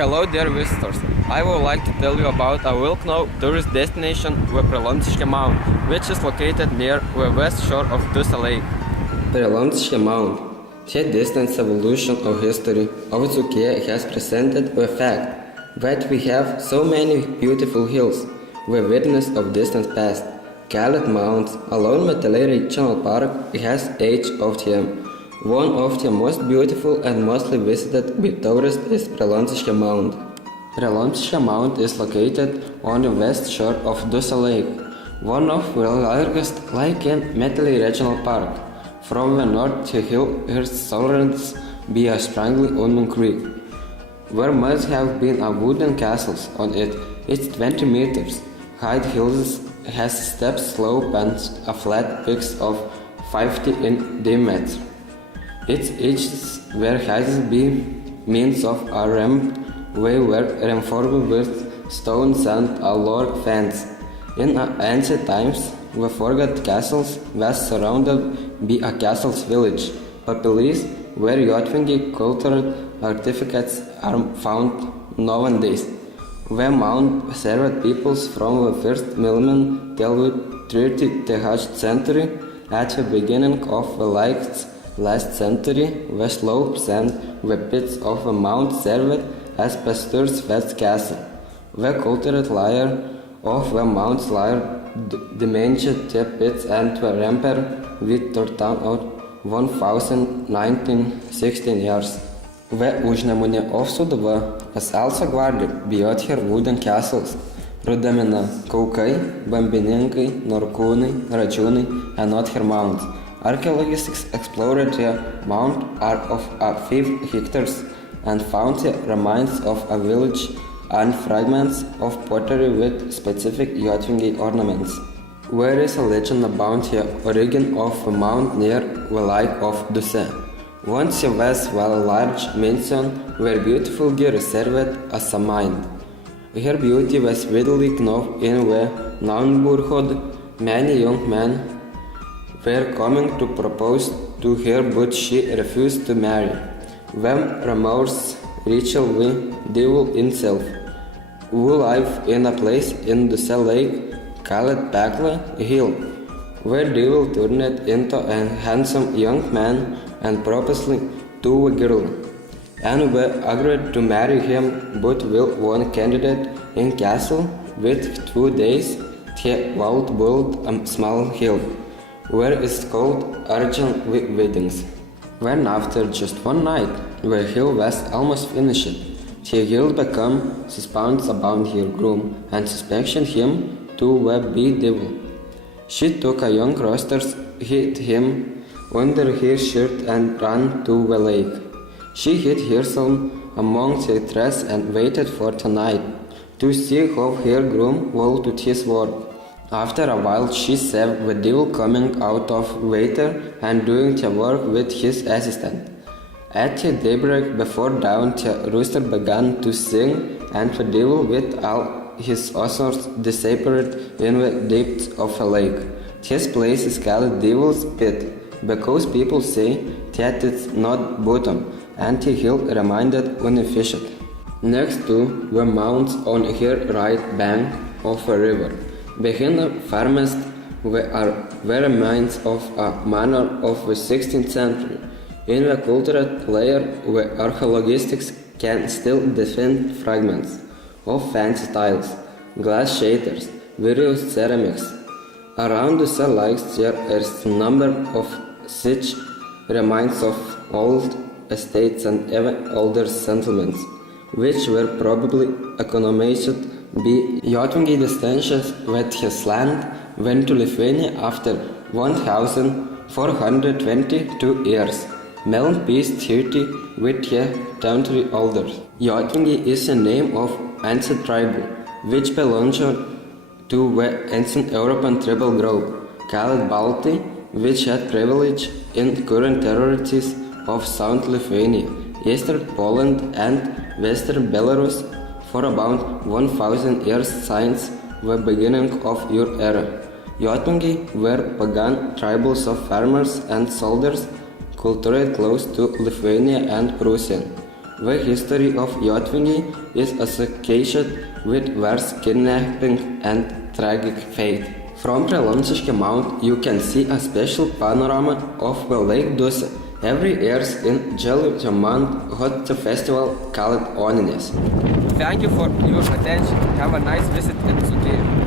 Hello dear visitors, I would like to tell you about a well-known tourist destination, the Prelomciske mound, which is located near the west shore of Dusa Lake. Prelomciske mound. The distant evolution of history of Dzūkija has presented the fact that we have so many beautiful hills, the witness of distant past. Called mounds, alone Metalai Regional Park has 8 of them. One of the most beautiful and mostly visited by tourists is Prelomciske mound. Prelomciske mound is located on the west shore of Dusa Lake, one of the largest lakes in Metalai Regional Park. From the north the hill is surrounded by a sprangly unknown creek. There must have been a wooden castle on it. It's 20 meters high hills, has steep slope and a flat peak of 50 in diameter. Its edges were hidden by means of a ramped way were reinforced with stones and a log fence. In ancient times, the forgot castles was surrounded by a castle's village. Papilles where Jotvingi cultural artifacts are found nowadays. The mound served peoples from the first millennium till the 30th century. At the beginning of the last century, the slopes and the pits of the mound served as pastors' West Castle. The cultural layer of the mounds layer diminished the pits and the rampart with out 1,916 years. The užnemunė of Sūduva was also guarded beyond her wooden castles. Rudamina, Kaukai, Bambininkai, Norkūnai, Radžiūnai, and not her mounds. Archaeologists explored the mound of 5 hectares and found the remains of a village and fragments of pottery with specific Jotvingi ornaments. There is a legend about the origin of the mound near the lake of Dusa. Once there was a large mansion where beautiful girls served as a maid. Her beauty was widely known in the neighborhood. Many young men were coming to propose to her, but she refused to marry. When remorse reached the devil himself, who lived in a place in the lake called Pakla Hill, where devil turned into a handsome young man and proposed to a girl, and we agreed to marry him, but will one candidate in castle with 2 days he would build a small hill, where it's called Argent Weddings. When after just one night the hill was almost finished, the girl became suspicious about her groom and suspected him to be devil. She took a young rooster, hid him under her shirt and ran to the lake. She hid herself among the trees and waited for the night to see how her groom would do his work. After a while she saw the devil coming out of water and doing the work with his assistant. At the daybreak before dawn the rooster began to sing, and the devil with all his osors disappeared in the depths of the lake. This place is called Devil's Pit, because people say that it's not bottom and the hill remained unfinished. Next to the mounds on her right bank of a river, behind the farmers are the remains of a manor of the 16th century. In the cultural layer, the archaeologists can still defend fragments of fancy tiles, glass shutters, various ceramics. Around the lakes there is a number of such remains of old estates and even older settlements, which were probably economized by Jotvingi descendants with his land went to Lithuania after 1,422 years. Melon Peace 30 with the century older. Jotvingi is the name of ancient tribe, which belonged to the ancient European tribal group called Balti, which had privilege in current territories of South Lithuania, Eastern Poland and Western Belarus for about 1,000 years since the beginning of your era. Jotvingi were pagan tribes of farmers and soldiers cultured close to Lithuania and Prussia. The history of Jotvingiai is associated with wars, kidnapping and tragic fate. From Prelomciske mound you can see a special panorama of the Lake Dusse. Every year in Gelužio month hot the festival called Oninės. Thank you for your attention. Have a nice visit in Dzūkija.